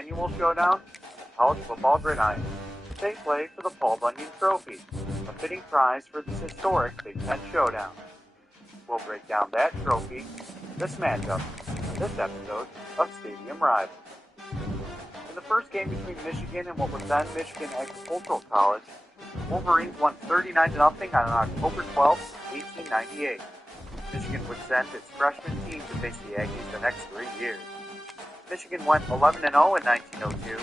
annual showdown, college football gridiron. They play for the Paul Bunyan Trophy, a fitting prize for this historic Big Ten showdown. We'll break down that trophy, this matchup, this episode of Stadium Rivals. In the first game between Michigan and what was then Michigan Agricultural College, Wolverines won 39-0 on October 12, 1898. Michigan would send its freshman team to face the Aggies the next 3 years. Michigan went 11-0 in 1902,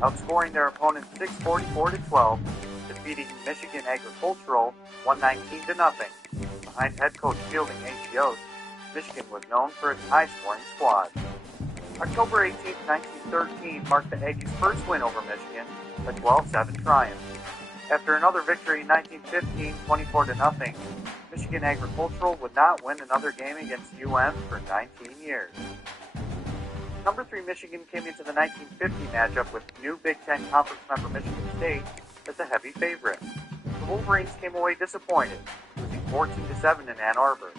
outscoring their opponents 644-12, defeating Michigan Agricultural 119-0. Behind head coach Fielding H. Yost, Michigan was known for its high-scoring squad. October 18, 1913 marked the Aggies' first win over Michigan, a 12-7 triumph. After another victory in 1915, 24-0, Michigan Agricultural would not win another game against UM for 19 years. Number 3 Michigan came into the 1950 matchup with new Big Ten Conference member Michigan State as a heavy favorite. The Wolverines came away disappointed, losing 14-7 in Ann Arbor.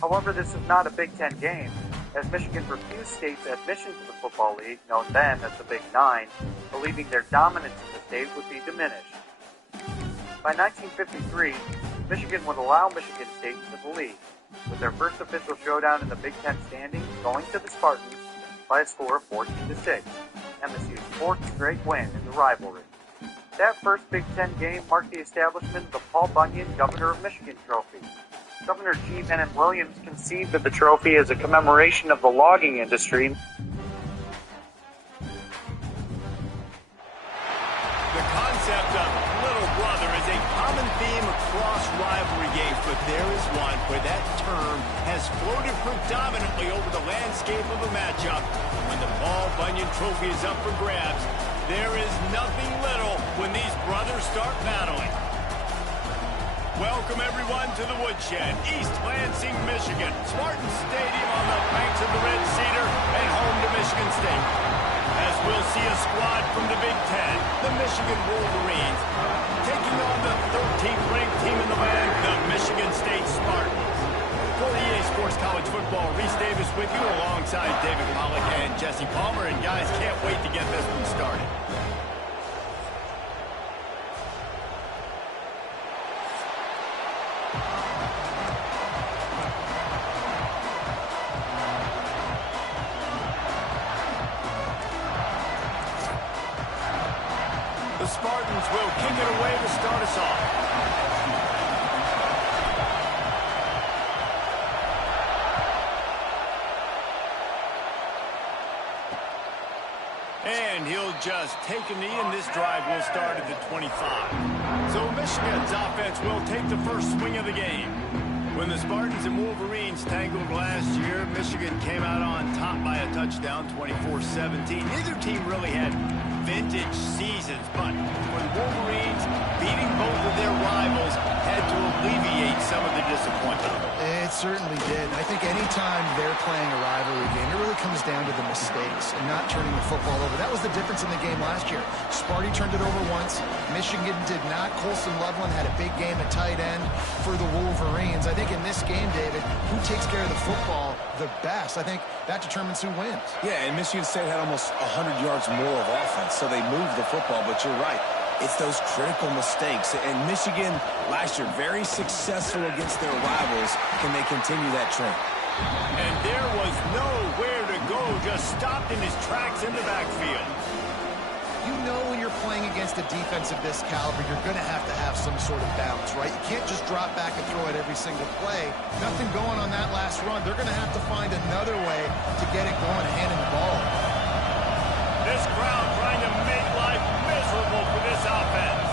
However, this is not a Big Ten game, as Michigan refused State's admission to the Football League, known then as the Big 9, believing their dominance in the state would be diminished. By 1953, Michigan would allow Michigan State into the league, with their first official showdown in the Big Ten standings going to the Spartans by a score of 14-6, MSU's fourth straight win in the rivalry. That first Big Ten game marked the establishment of the Paul Bunyan Governor of Michigan Trophy. Governor G. Bennett Williams conceived of the trophy as a commemoration of the logging industry. The concept of little brother is a common theme across rivalry games, but there is one where that term has floated predominantly over the landscape of a matchup. When the Paul Bunyan Trophy is up for grabs, there is nothing little when these brothers start battling. Welcome, everyone, to the Woodshed, East Lansing, Michigan. Spartans Stadium on the banks of the Red Cedar and home to Michigan State. As we'll see a squad from the Big Ten, the Michigan Wolverines, taking on the 13th-ranked team in the land, the Michigan State Spartans. For the EA Sports College Football, Reese Davis with you alongside David Pollock and Jesse Palmer. And guys, can't wait to get this one started. The Spartans will kick it away to start us off. And he'll just take a knee, and this drive will start at the 25. So Michigan's offense will take the first swing of the game. When the Spartans and Wolverines tangled last year, Michigan came out on top by a touchdown, 24-17. Neither team really had vintage seasons, but for the Wolverines, beating both of their rivals had to alleviate some of the disappointment. It certainly did. I think anytime they're playing a rivalry game, it really comes down to the mistakes and not turning the football over. That was the difference in the game last year. Sparty turned it over once. Michigan did not. Colson Loveland had a big game at tight end for the Wolverines. I think in this game, David, who takes care of the football the best? I think that determines who wins. Yeah, and Michigan State had almost 100 yards more of offense, so they moved the football, but you're right. It's those critical mistakes. And Michigan, last year, very successful against their rivals. Can they continue that trend? And there was nowhere to go, just stopped in his tracks in the backfield. You know when you're playing against a defense of this caliber, you're going to have some sort of balance, right? You can't just drop back and throw it every single play. Nothing going on that last run. They're going to have to find another way to get it going, handing the ball. This crowd trying to make life miserable for this offense.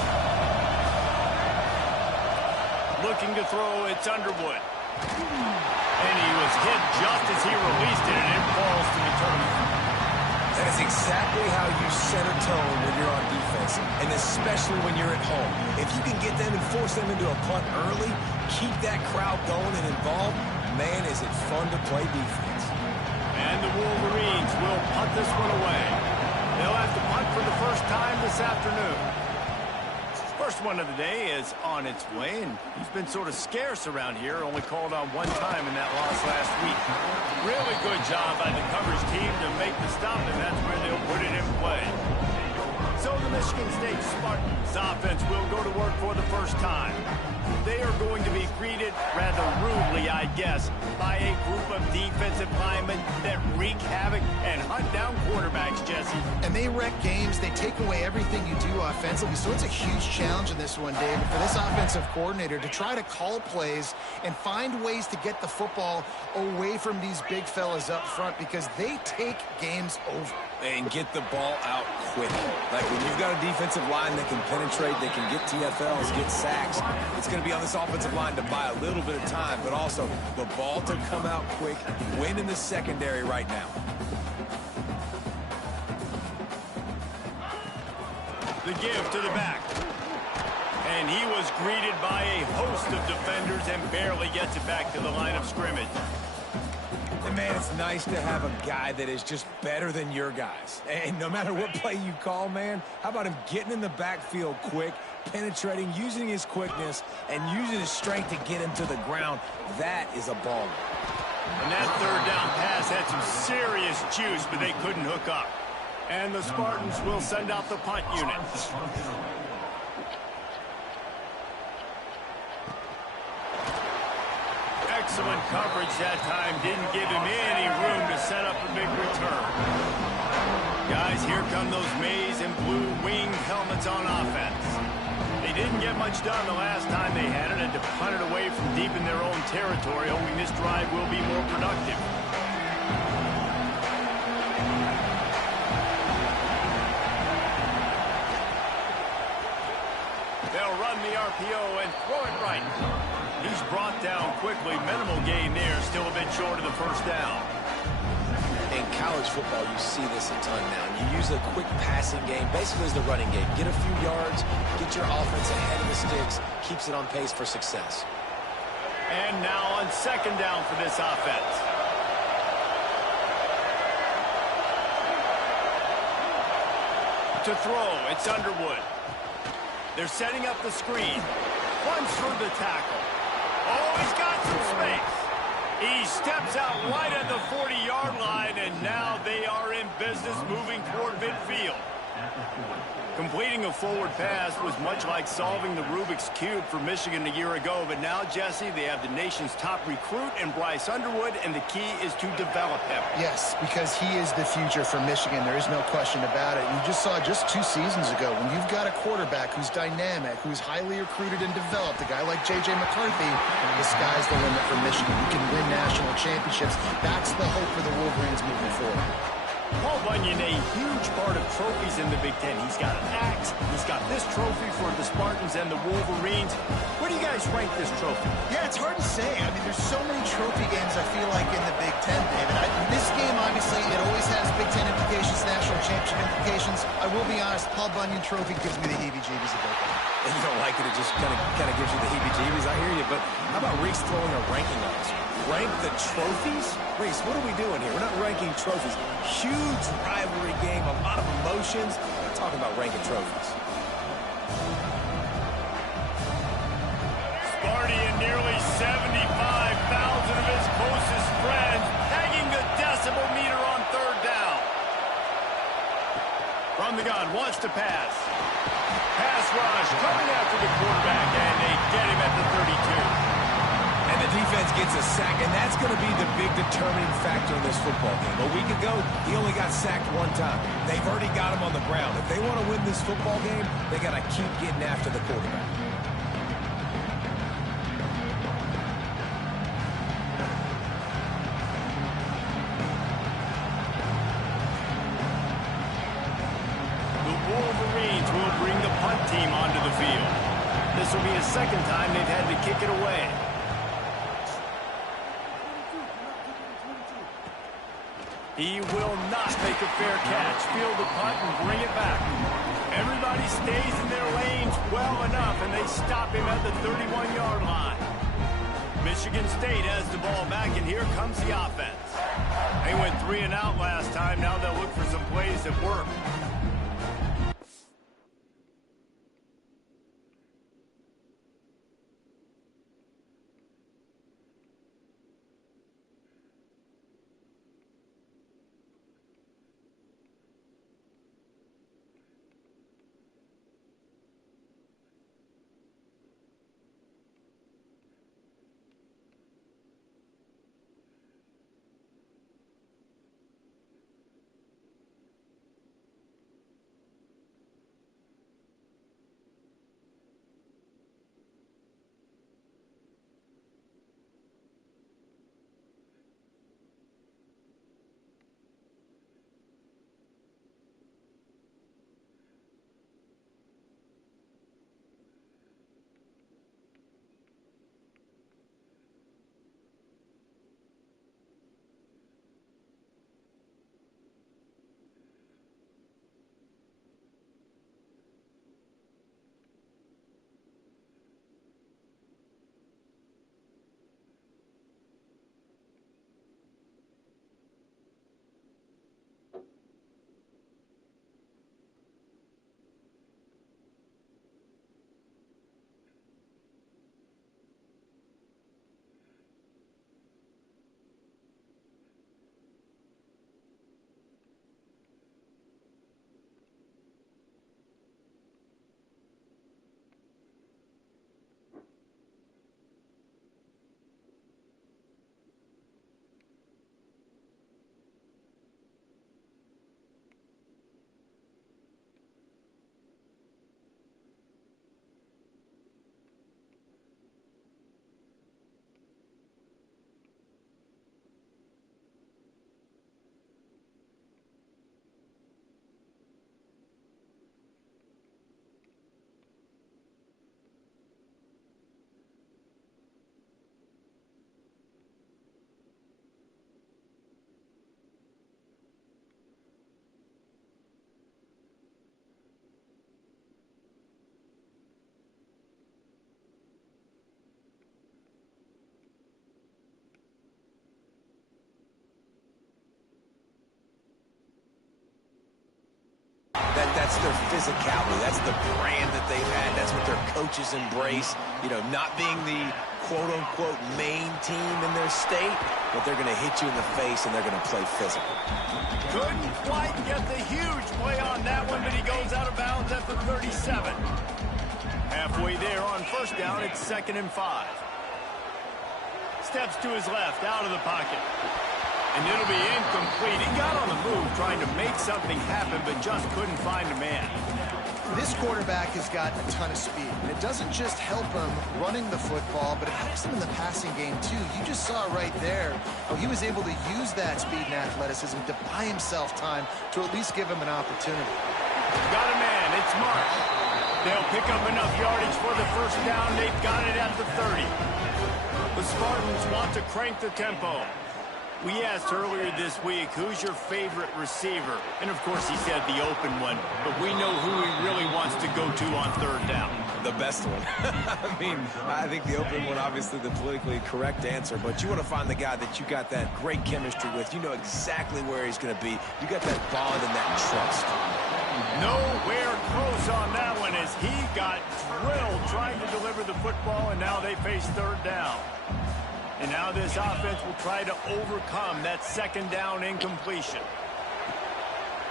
Looking to throw, it's Underwood. And he was hit just as he released it, and it falls to the turf. That is exactly how you set a tone when you're on defense, and especially when you're at home. If you can get them and force them into a punt early, keep that crowd going and involved, man, is it fun to play defense. And the Wolverines will punt this one away. They'll have to punt for the first time this afternoon. First one of the day is on its way, and he's been sort of scarce around here, only called on one time in that loss last week. Really good job by the coverage team to make the stop, and that's where they'll put it in this offense will go to work for the first time. They are going to be greeted rather rudely, I guess, by a group of defensive linemen that wreak havoc and hunt down quarterbacks, Jesse. And they wreck games. They take away everything you do offensively. So it's a huge challenge in this one, David, for this offensive coordinator to try to call plays and find ways to get the football away from these big fellas up front, because they take games over. And get the ball out quick. Like when you've got a defensive line that can penetrate, that can get TFLs, get sacks, it's going to be on this offensive line to buy a little bit of time, but also the ball to come out quick, win in the secondary right now. The give to the back. And he was greeted by a host of defenders and barely gets it back to the line of scrimmage. And man, it's nice to have a guy that is just better than your guys. And no matter what play you call, man, how about him getting in the backfield quick, penetrating, using his quickness, and using his strength to get him to the ground? That is a baller. And that third down pass had some serious juice, but they couldn't hook up. And the Spartans will send out the punt unit. Excellent coverage that time. Didn't give him any room to set up a big return. Guys, here come those maize and blue winged helmets on offense. They didn't get much done the last time they had it, and to punt it away from deep in their own territory, hoping this drive will be more productive. They'll run the RPO and throw it right. He's brought down quickly. Minimal gain there, still a bit short of the first down. In college football, you see this a ton now. You use a quick passing game, basically as the running game. Get a few yards, get your offense ahead of the sticks, keeps it on pace for success. And now on second down for this offense. To throw, it's Underwood. They're setting up the screen. Runs through the tackle. Oh, he's got some space. He steps out right at the 40-yard line, and now they are in business moving toward midfield. Completing a forward pass was much like solving the Rubik's Cube for Michigan a year ago, but now, Jesse, they have the nation's top recruit in Bryce Underwood, and the key is to develop him. Yes, because he is the future for Michigan. There is no question about it. You just saw just 2 seasons ago, when you've got a quarterback who's dynamic, who's highly recruited and developed, a guy like J.J. McCarthy, the sky's the limit for Michigan. You can win national championships. That's the hope for the Wolverines moving forward. Paul Bunyan, a huge part of trophies in the Big Ten. He's got an axe. He's got this trophy for the Spartans and the Wolverines. Where do you guys rank this trophy? Yeah, it's hard to say. I mean, there's so many trophy games, I feel like, in the Big Ten, David. This game, obviously, it always has Big Ten implications, national championship implications. I will be honest, Paul Bunyan trophy gives me the heebie-jeebies a bit. And you don't like it, it just kind of gives you the heebie-jeebies. I hear you, but how about Reese throwing a ranking on us? Rank the trophies? Reese, what are we doing here? We're not ranking trophies. Huge rivalry game, a lot of emotions. We're talking about ranking trophies. Sparty and nearly 75,000 of his closest friends pegging the decibel meter on third down. From the gun, wants to pass. Pass rush coming after the quarterback, and they get him at the 32. And the defense gets a sack, and that's going to be the big determining factor in this football game. A week ago, he only got sacked 1 time. They've already got him on the ground. If they want to win this football game, they got to keep getting after the quarterback. The Wolverines will bring the punt team onto the field. This will be the second time they've had to kick it away. He will not make a fair catch. Field the punt and bring it back. Everybody stays in their lanes well enough, and they stop him at the 31-yard line. Michigan State has the ball back, and here comes the offense. They went 3 and out last time. Now they'll look for some plays that work. that's their physicality. That's the brand that they've had. That's what their coaches embrace. You know, not being the quote-unquote main team in their state, but they're going to hit you in the face and they're going to play physical. Couldn't quite get the huge play on that one, but he goes out of bounds at the 37. Halfway there on first down, it's 2nd and 5. Steps to his left, out of the pocket. And it'll be incomplete. He got on the move trying to make something happen, but just couldn't find a man. This quarterback has got a ton of speed. And it doesn't just help him running the football, but it helps him in the passing game, too. You just saw right there how he was able to use that speed and athleticism to buy himself time to at least give him an opportunity. Got a man. It's Mark. They'll pick up enough yardage for the first down. They've got it at the 30. The Spartans want to crank the tempo. We asked earlier this week, who's your favorite receiver? And, of course, he said the open one. But we know who he really wants to go to on 3rd down. The best one. I mean, I think the open one, obviously the politically correct answer, but you want to find the guy that you got that great chemistry with. You know exactly where he's going to be. You got that bond and that trust. Nowhere close on that one as he got drilled trying to deliver the football, and now they face 3rd down. And now this offense will try to overcome that 2nd down incompletion.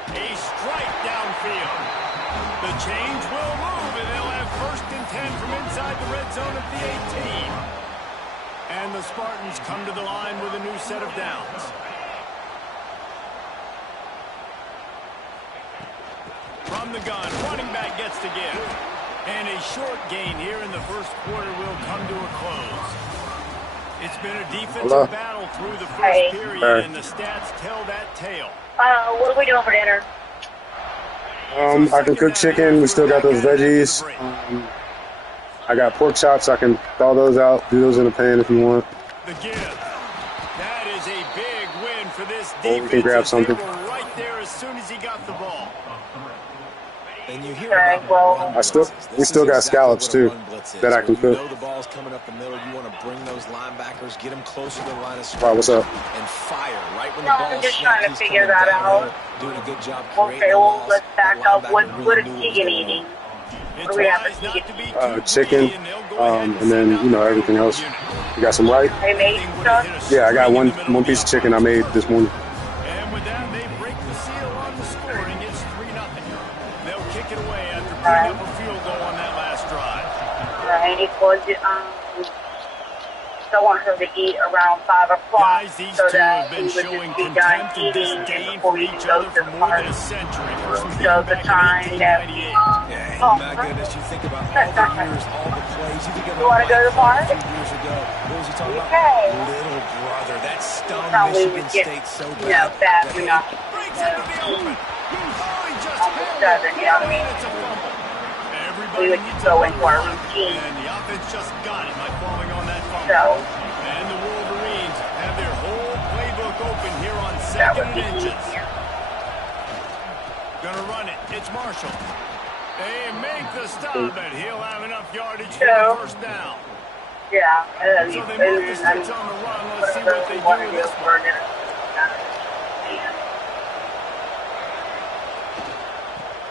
A strike downfield. The change will move, and they'll have 1st and 10 from inside the red zone at the 18. And the Spartans come to the line with a new set of downs. From the gun, running back gets to give. And a short gain here in the first quarter will come to a close. It's been a defensive battle through the first period, and the stats tell that tale. What are we doing for dinner? I can cook chicken. We still got those veggies. I got pork chops. I can thaw those out, do those in a pan if you want. The give. That is a big win for this Or defense. we can grab something. They were right there as soon as he got the ball. And you hear Okay, well, We still got scallops too that I can cook. You know the ball's coming up the middle. You want to bring those linebackers, get them closer to the line of scrimmage. All right, what's up? And fire right when no, the ball I'm just snapped, trying to he's figure coming that down out. there, doing a good job Okay, creating well, loss. let's back The up. What linebacker is really Keegan knew what eating? It's What do we have wise for not Keegan? to be too Chicken, greedy, and they'll go ahead and then everything else. You got some rice? They made stuff? Yeah, I got one piece of chicken I made this morning. And with that, they break the seal on the scoring. It's 3-0. They'll kick it away after Right. putting up a field goal on that last drive. Right, well, I want her to eat around 5 o'clock Guys, these so two that have he been would showing just be done contempt and eating disdain before for we each can go other to for the more than park. a century. First meeting So the back in time that 1898. Yeah, Oh, my goodness, you think about all the years, all the plays. You think about You wanna go to the park? a few years ago. What was he talking Okay. about? Little brother. That stung probably Michigan would get, State so you know, bad. bad that for he- not, Breaks into the open. Oh, he just almost held doesn't, you know what I it. mean? It's a fumble. We would Everybody needs go a into our run, routine. and the offense just got it by falling on that fumble. So, And the Wolverines have their whole playbook open here on that 2nd would and be inches. easier. Gonna run it. It's Marshall. They make the stop, and he'll have enough yardage for So, the first down. yeah, and So they then, move the sticks on the run. Let's see whatever what they we want do to with do this for one. dinner. And,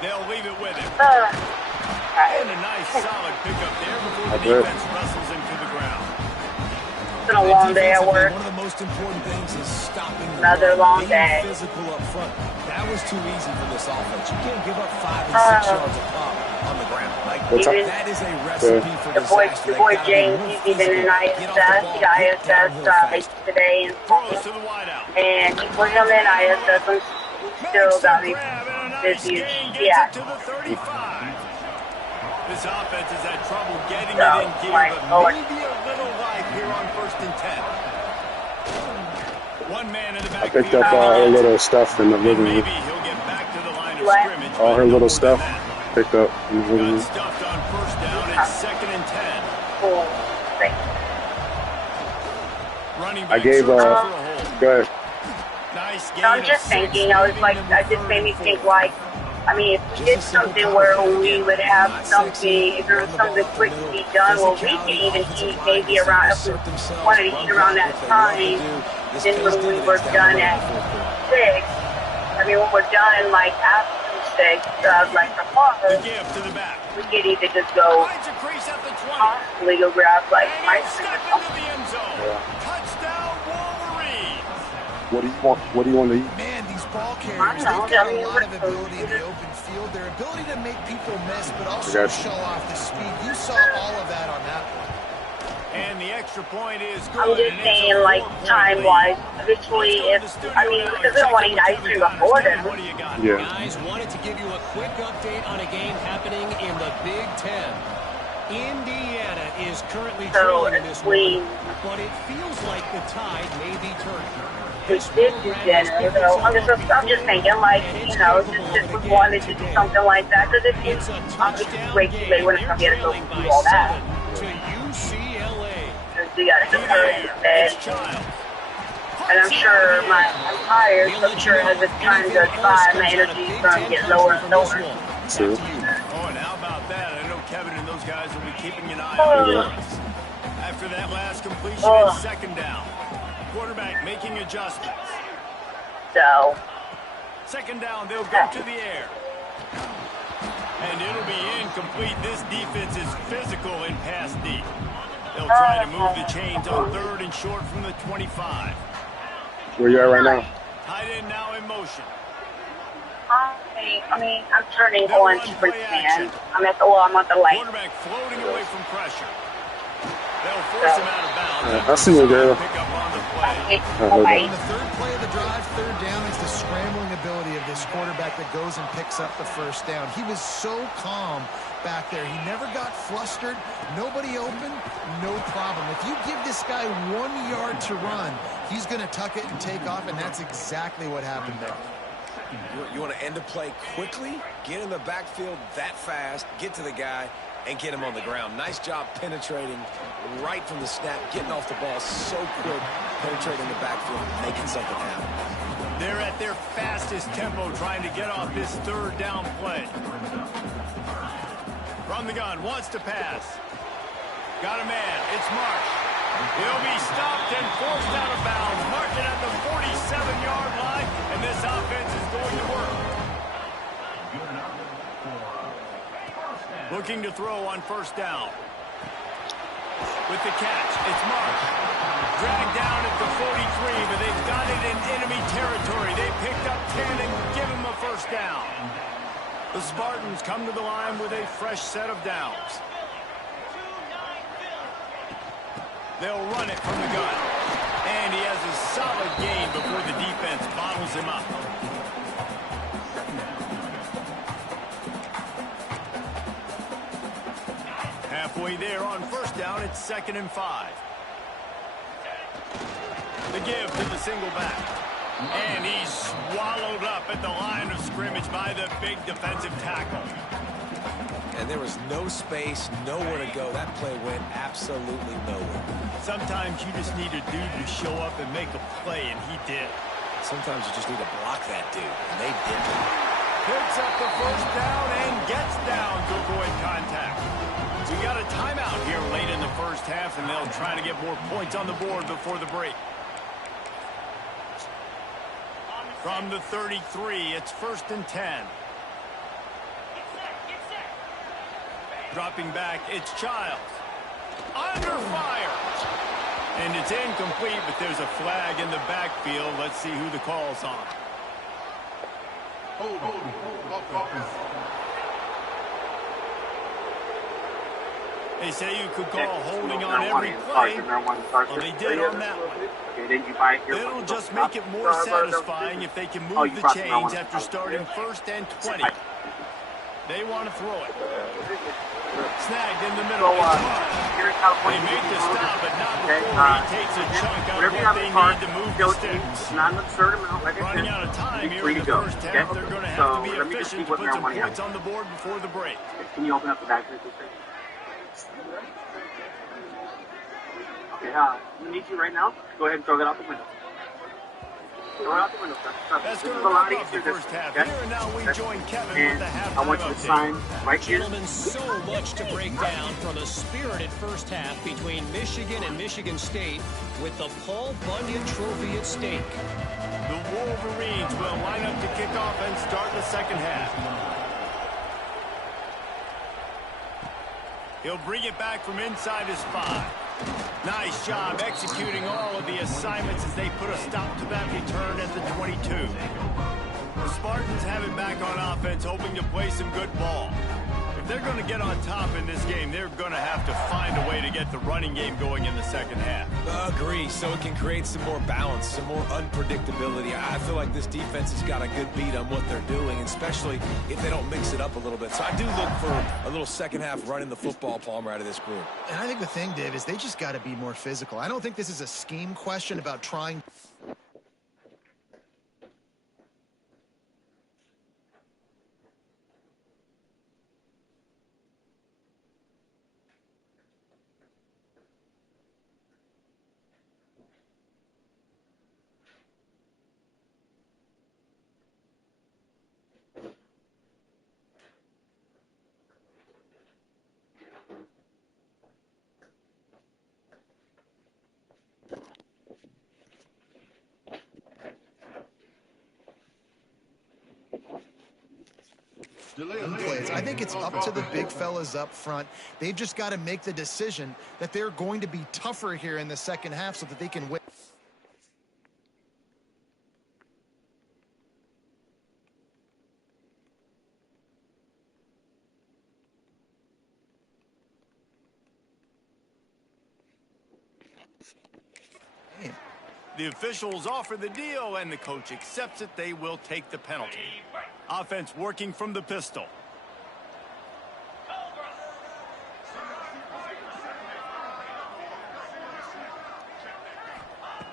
They'll leave it with him. And a nice solid pickup there before the That's it. defense wrestles him to the ground. It's been a long day at work. One of the most important things is stopping the Another run, long being day. physical up front. That was too easy for this offense. You can't give up 5 and 6 yards a pop on the ground. Like, What's up? that is a recipe for The boy disaster. James, he's even in ISS. He got ISS today and Throws to the wideout. he put him in ISS and still got me busy as shit. To the 35. This offense has had trouble getting So, it in gear, my but Lord. maybe a little life here on 1st and 10. One man in the I back. picked up all her little stuff in the living room. Maybe he'll get back to the line of What? scrimmage. All but her no little more stuff than that. picked up in the living Got room. stuffed on first down. It's 2nd and 10. Cool. Thank you. Running I back gave, searching for a hole. go ahead. Nice gain I was of just 6, thinking, I was like, number that just made me 34. think, like, I mean, if we did something where we would have something, if there was something quick to be done, well, we could even eat maybe around, if we wanted to eat around that time, then when we were done at 6, I mean, when we're done, like, after mistakes, like the Hawks, The give to the back. we could either just go Finds a crease at the 20. possibly go grab like And ice he'll cream step or into something. the end zone. Touchdown, Wolverines. What do you want? What do you want to eat? Man, these ball I carriers, don't know, they've got I a mean, lot of ability in the open field. Their ability to make people miss, but also Gotcha. show off the speed. You saw all of that on that one. And the extra point is good. I'm just and it's saying, a like, 4-point time-wise, lead. eventually, if, Let's go to the I studio mean, now because and we don't want to check eat in ice with cream Kevin before Connors. then. What do you got? Yeah. Guys, wanted to give you a quick update on a game happening in the Big Ten. Indiana is currently So, trailing if this we, one, but it feels like the tide may be turning. we did do dinner, so I'm just thinking, like, you know, just if we wanted to do something like that, because if you, It's a obviously, touchdown way too late game. when it's They're going to be able trailing to by do all that. 7 to UCLA. Because we got to get her in bed. It's Childs. And I'm sure I'm tired, so I'm sure as the time goes by, my energy is going to get lower and lower. True. Oh, and how about that? I know Kevin and those guys will be keeping an eye on the offense. After that last completion, it's second down. Quarterback making adjustments. So, Second down, they'll go to the air. And it'll be incomplete. This defense is physical in pass deep. They'll try to move the chains on third and short from the 25. Where you at right now? Tight end now in motion. I mean, I'm turning on sprint man. I'm at the lane. Quarterback floating away from pressure. They'll force him out of bounds. I see you, girl. Pick up on the play. Okay. On the third play of the drive, third down, it's the scrambling ability of this quarterback that goes and picks up the first down. He was so calm back there. He never got flustered. Nobody open, no problem. If you give this guy 1 yard to run, he's going to tuck it and take off, and that's exactly what happened there. You want to end a play quickly, get in the backfield that fast, get to the guy, and get him on the ground. Nice job penetrating right from the snap, getting off the ball so quick, penetrating the backfield, making something happen. They're at their fastest tempo trying to get off this third down play. From the gun, wants to pass. Got a man, it's Marsh. He'll be stopped and forced out of bounds. Marking at the 47-yard line, and this offense is going to work. Looking to throw on first down. With the catch, it's Marsh. Dragged down at the 43, but they've got it in enemy territory. They picked up 10 and give him a first down. The Spartans come to the line with a fresh set of downs. They'll run it from the gun. And he has a solid gain before the defense bottles him up. Halfway there on first down, it's 2nd and 5. The give to the single back. And he's swallowed up at the line of scrimmage by the big defensive tackle. And there was no space, nowhere to go. That play went absolutely nowhere. Sometimes you just need a dude to show up and make a play, and he did. Sometimes you just need to block that dude, and they didn't. Picks up the first down and gets down to avoid contact. We got a timeout here late in the first half, and they'll try to get more points on the board before the break. From the 33, it's 1st and 10. Dropping back, it's Childs. Under fire. And it's incomplete, but there's a flag in the backfield. Let's see who the call's on. They say you could call holding on every play. Well, they did on that one. It'll just make it more satisfying if they can move the chains after starting 1st and 20. They want to throw it. Snagged in the middle. They make the stop, but not before he takes a chunk out of what they need to move the sticks. Running out of time here in the first half, they're going to have to be efficient to put some points on the board before the break. Can you open up the back of the Okay, you need to right now? Go ahead and throw that out the window. That's going to wrap up the first half here, and now we join Kevin with the halftime update. Gentlemen, so much to break down from a spirited first half between Michigan and Michigan State with the Paul Bunyan Trophy at stake. The Wolverines will line up to kick off and start the second half. He'll bring it back from inside his 5. Nice job executing all of the assignments as they put a stop to that return at the 22. The Spartans have it back on offense, hoping to play some good ball. If they're going to get on top in this game, they're going to have to find a way to get the running game going in the second half. Agree, so it can create some more balance, some more unpredictability. I feel like this defense has got a good beat on what they're doing, especially if they don't mix it up a little bit. So I do look for a little second half running the football, Palmer, out of this group. And I think the thing, Dave, is they just got to be more physical. I don't think this is a scheme question about trying. Plays. I think it's up to the big fellas up front. They've just got to make the decision that they're going to be tougher here in the second half so that they can win. The officials offer the deal, and the coach accepts it. They will take the penalty. Offense working from the pistol.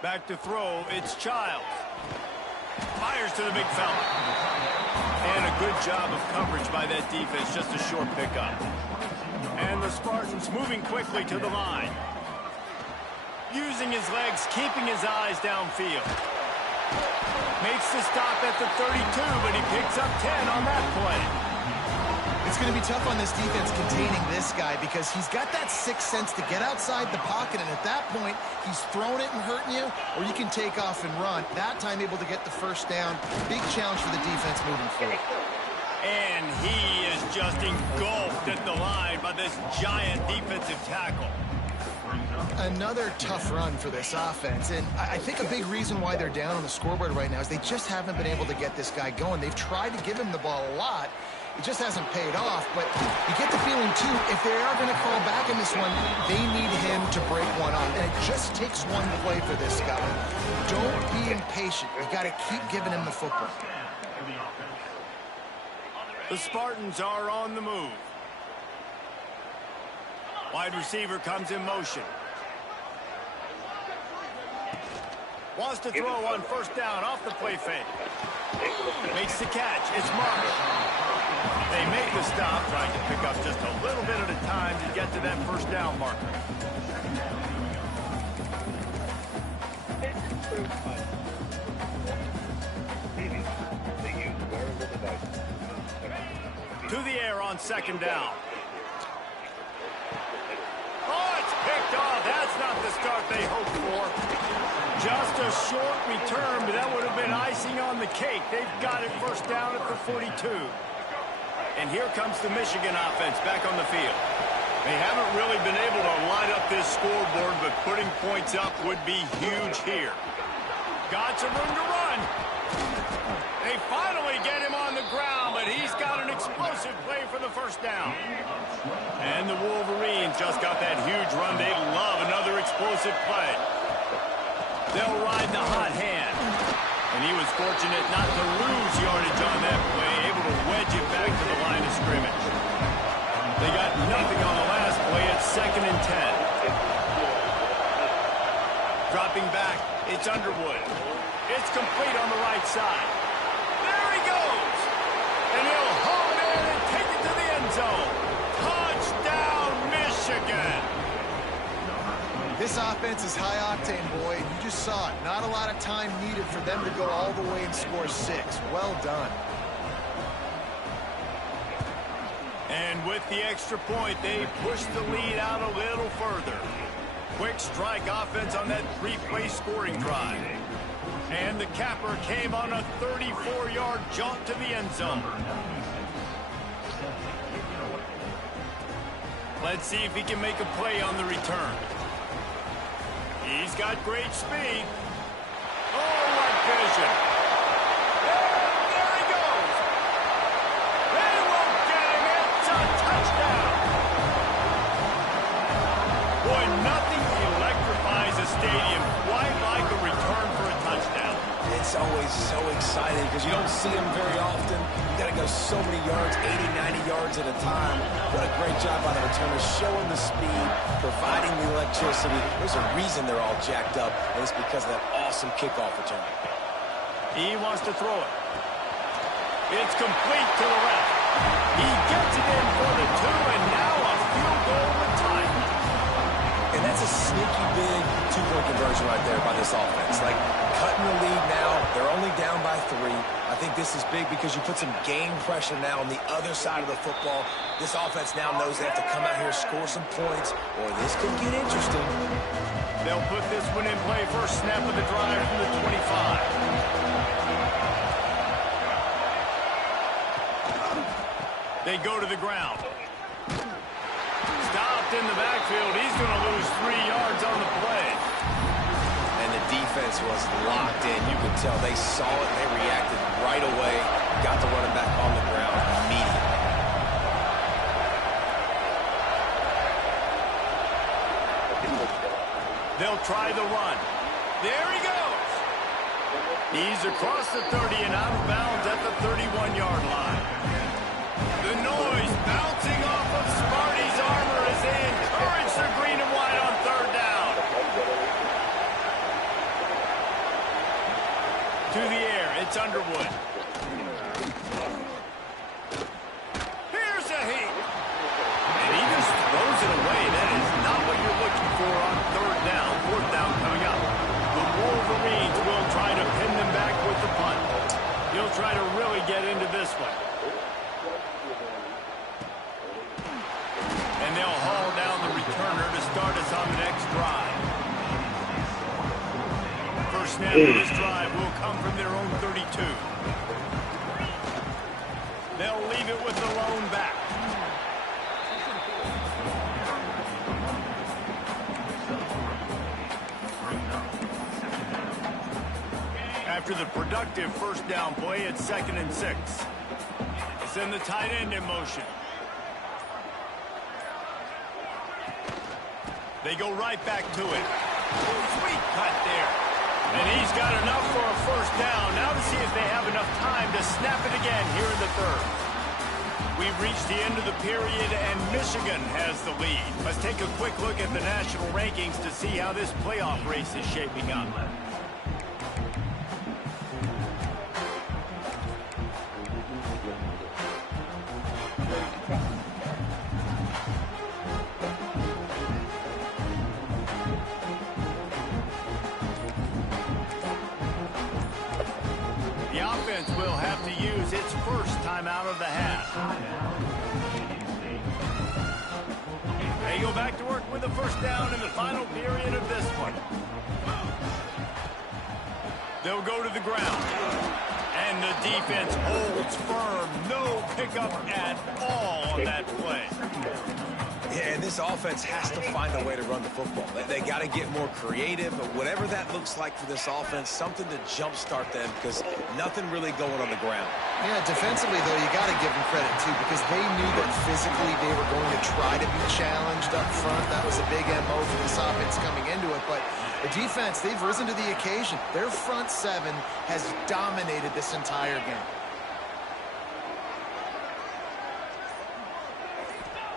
Back to throw, it's Childs. Fires to the big fella. And a good job of coverage by that defense, just a short pickup. And the Spartans moving quickly to the line. Using his legs, keeping his eyes downfield. Makes the stop at the 32, but he picks up 10 on that play. It's going to be tough on this defense containing this guy because he's got that sixth sense to get outside the pocket, and at that point, he's throwing it and hurting you, or you can take off and run. That time able to get the first down. Big challenge for the defense moving forward. And he is just engulfed at the line by this giant defensive tackle. Another tough run for this offense, and I think a big reason why they're down on the scoreboard right now is they just haven't been able to get this guy going. They've tried to give him the ball a lot. It just hasn't paid off, but you get the feeling, too, if they are going to call back in this one, they need him to break one off, and it just takes one play for this guy. Don't be impatient. You got to keep giving him the football. The Spartans are on the move. Wide receiver comes in motion. Wants to throw on first down off the play fake. Makes the catch. It's Marsh. They make the stop, trying to pick up just a little bit at a time to get to that first down marker. To the air on second down. Oh, it's picked off. That's not the start they hoped for. Just a short return, but that would have been icing on the cake. They've got it first down at the 42. And here comes the Michigan offense back on the field. They haven't really been able to line up this scoreboard, but putting points up would be huge here. Got some room to run. They finally get him on the ground, but he's got an explosive play for the first down. And the Wolverines just got that huge run. They love another explosive play. They'll ride the hot hand. And he was fortunate not to lose yardage on that play, able to wedge it back to the line of scrimmage. They got nothing on the last play. It's 2nd and 10. Dropping back, it's Underwood. It's complete on the right side. There he goes. And he'll haul it in and take it to the end zone. Touchdown, Michigan. This offense is high octane, boy, and you just saw it. Not a lot of time needed for them to go all the way and score 6. Well done. And with the extra point, they push the lead out a little further. Quick strike offense on that 3-play scoring drive. And the capper came on a 34-yard jaunt to the end zone. Let's see if he can make a play on the return. He's got great speed. Oh, what vision. There he goes. They won't get him. It's a touchdown. Boy, nothing electrifies a stadium quite like a return for a touchdown. It's always so exciting because you don't see them very often. You got to go so many yards, 80, 90 yards at a time. What a great job by the returners, showing the speed, providing the electricity. There's a reason they're all jacked up, and it's because of that awesome kickoff return. He wants to throw it. It's complete to the left. He gets it in for the 2, and now a field goal with time. And that's a sneaky big 2-point conversion right there by this offense. Like, cutting the lead now. They're only down by 3. I think this is big because you put some game pressure now on the other side of the football. This offense now knows they have to come out here, score some points, or this could get interesting. They'll put this one in play. First snap of the drive from the 25. They go to the ground. Stopped in the backfield. He's going to lose 3 yards on the play. And the defense was locked in. You could tell they saw it and they reacted right away. Got the running back on the ground immediately. They'll try the run. There he goes. He's across the 30 and out of bounds at the 31-yard line. The noise bouncing off of Sparty's armor as they encourage the green and white on 3rd down. To the air, it's Underwood. Here's a heat. And he just throws it away. That is not what you're looking for on 3rd down. 4th down coming up. The Wolverines will try to pin them back with the punt. He'll try to really get into this one. And they'll haul down the returner to start us on the next drive. First snap of this drive will come from their own 32. They'll leave it with the lone back. After the productive first down play, it's 2nd and 6. Send the tight end in motion. They go right back to it. Sweet cut there. And he's got enough for a first down. Now to see if they have enough time to snap it again here in the 3rd. We've reached the end of the period, and Michigan has the lead. Let's take a quick look at the national rankings to see how this playoff race is shaping up. Will have to use its first time out of the half. They go back to work with the first down in the final period of this one. They'll go to the ground. And the defense holds firm. No pickup at all on that play. Yeah, and this offense has to find a way to run the football. They got to get more creative, but whatever that looks like for this offense, something to jumpstart them because nothing really going on the ground. Yeah, defensively, though, you got to give them credit, too, because they knew that physically they were going to try to be challenged up front. That was a big MO for this offense coming into it, but the defense, they've risen to the occasion. Their front 7 has dominated this entire game.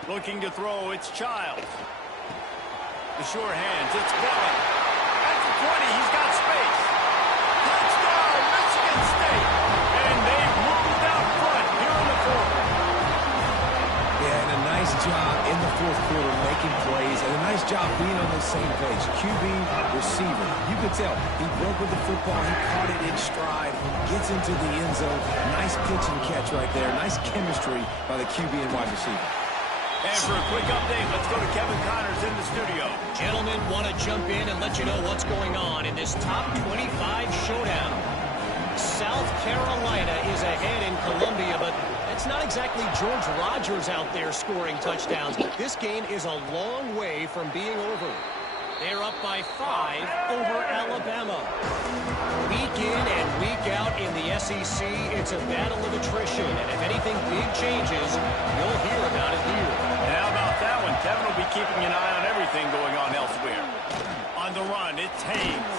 Looking to throw, it's Childs. The sure hands, it's Kelly. At the 20, he's got space. Touchdown, Michigan State. And they've moved out front here in the 4th. Yeah, and a nice job in the fourth quarter making plays, and a nice job being on the same page. QB, receiver. You could tell he broke with the football. He caught it in stride, gets into the end zone. Nice pitch and catch right there. Nice chemistry by the QB and wide receiver. And for a quick update, let's go to Kevin Connors in the studio. Gentlemen, want to jump in and let you know what's going on in this top 25 showdown. South Carolina is ahead in Columbia, but it's not exactly George Rogers out there scoring touchdowns. This game is a long way from being over. They're up by 5 over Alabama. Week in and week out in the SEC, it's a battle of attrition, and if anything big changes, you'll hear about it here. And how about that one? Kevin will be keeping an eye on everything going on elsewhere. On the run, it's Haynes.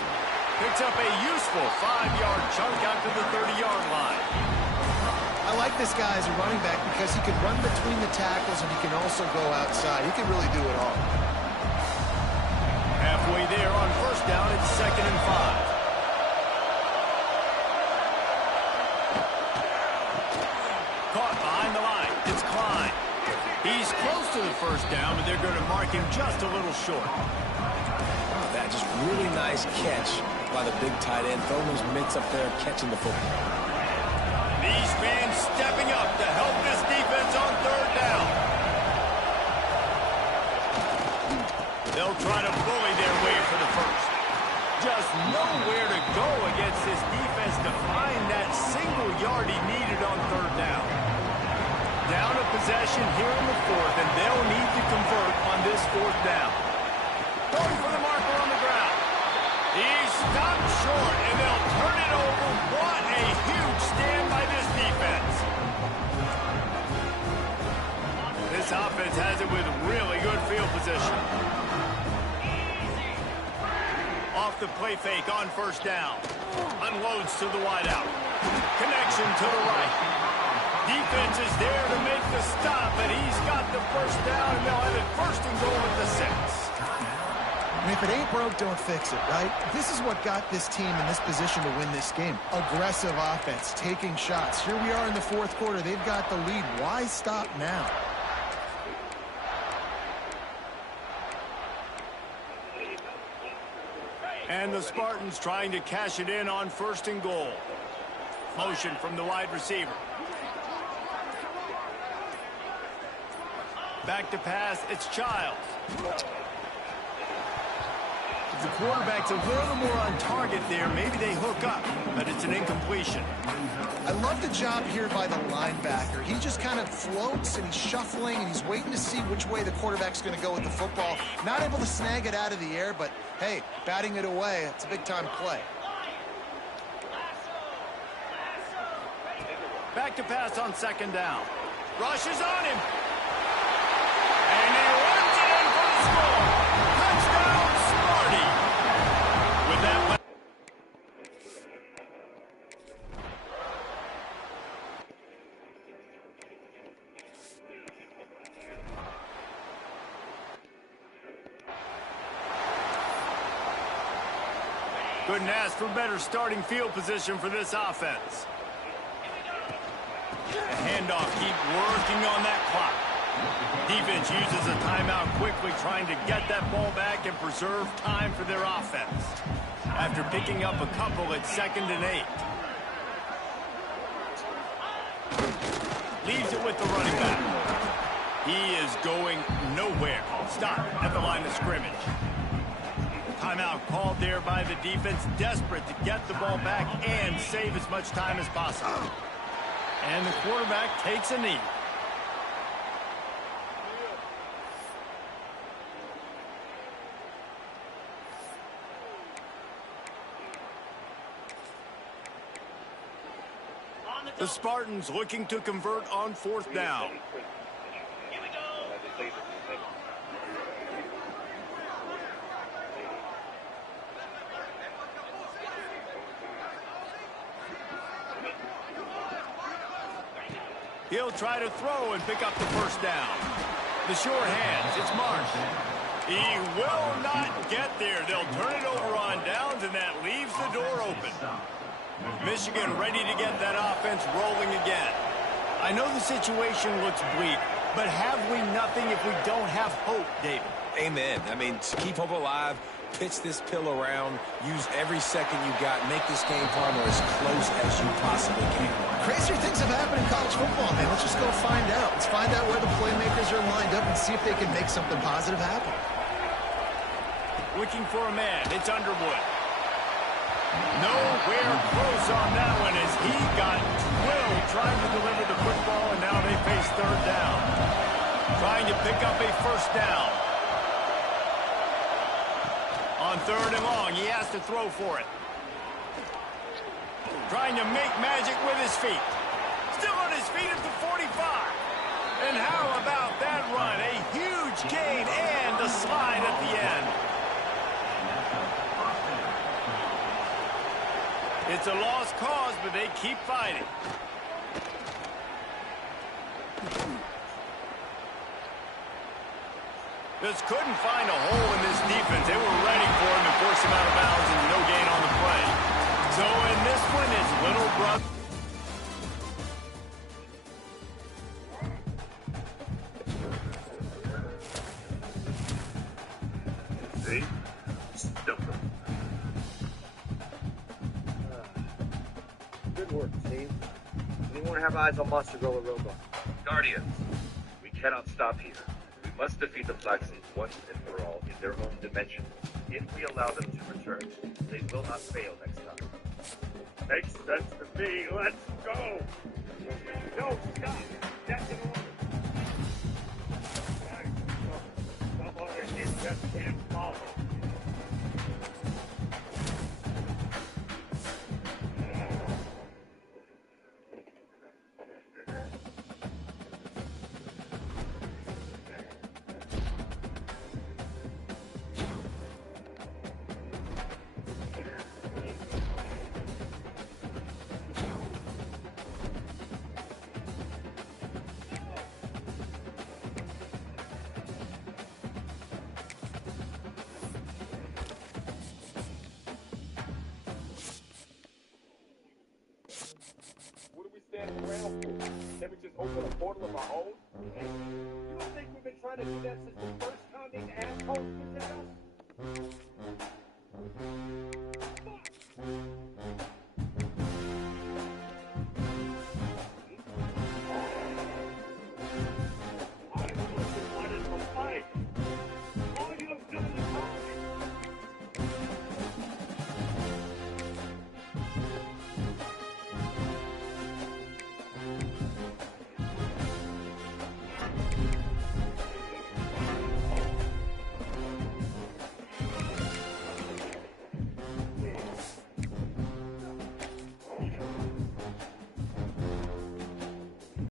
Picks up a useful 5-yard chunk out to the 30-yard line. I like this guy as a running back because he can run between the tackles and he can also go outside. He can really do it all. Halfway there on first down, it's 2nd and 5. Caught behind the line. It's Klein. He's close to the first down, but they're going to mark him just a little short. Oh, that just really nice catch by the big tight end. Throwing those mitts up there, catching the football. These fans stepping up to help this defense on 3rd down. They'll try to bully their way for the first. Just nowhere to go against this defense to find that single yard he needed on 3rd down. Down a possession here in the 4th, and they'll need to convert on this 4th down. Going for the marker on the ground. He's stopped short, and they'll turn it over. What a huge stand by this defense. This offense has it with really good field position. Off the play fake on first down. Unloads to the wideout. Connection to the right. Defense is there to make the stop, and he's got the first down, and they'll have it 1st and goal at the 6. And if it ain't broke, don't fix it, right? This is what got this team in this position to win this game. Aggressive offense, taking shots. Here we are in the 4th quarter. They've got the lead. Why stop now? And the Spartans trying to cash it in on 1st and goal. Motion from the wide receiver. Back to pass, it's Childs. The quarterback's a little more on target there. Maybe they hook up, but it's an incompletion. I love the job here by the linebacker. He just kind of floats and he's shuffling and he's waiting to see which way the quarterback's going to go with the football. Not able to snag it out of the air, but hey, batting it away, it's a big-time play. Back to pass on 2nd down. Rushes on him. And he runs it in for the score. Touchdown, Sparty. With that. Couldn't ask for better starting field position for this offense. The handoff, keep working on that clock. Defense uses a timeout quickly, trying to get that ball back and preserve time for their offense. After picking up a couple, it's 2nd and 8. Leaves it with the running back. He is going nowhere. Stop at the line of scrimmage. Timeout called there by the defense, desperate to get the ball back and save as much time as possible. And the quarterback takes a knee. The Spartans looking to convert on 4th down. He'll try to throw and pick up the first down. The sure hands, it's Marsh. He will not get there. They'll turn it over on downs, and that leaves the door open. Michigan ready to get that offense rolling again. I know the situation looks bleak, But have we nothing if we don't have hope, David? Amen. I mean, to keep hope alive, pitch this pill around, use every second you got, make this game, Palmer, as close as you possibly can. Crazier things have happened in college football, man. Let's just go find out. Let's find out where the playmakers are lined up and see if they can make something positive happen. Looking for a man. It's Underwood. Nowhere close on that one as he got drilled trying to deliver the football, and now they face third down. Trying to pick up a first down. On third and long, he has to throw for it. Trying to make magic with his feet. Still on his feet at the 45. And how about that run? A huge gain and a slide at the end. It's a lost cause, but they keep fighting. Just couldn't find a hole in this defense. They were ready for him to force him out of bounds and no gain on the play. So in this one, it's little brother. See? Stupid. Good work, team. Anyone have eyes on Monster Roller Robo? Guardians, we cannot stop here. We must defeat the Flaxseeds once and for all in their own dimension. If we allow them to return, they will not fail next time. Makes sense to me. Let's go! No, stop! That's an order. Some orders just can't follow. What are we standing around for? Can we just open a portal of our own? Hey, you don't think we've been trying to do that since the first time these assholes looked at us? Fuck!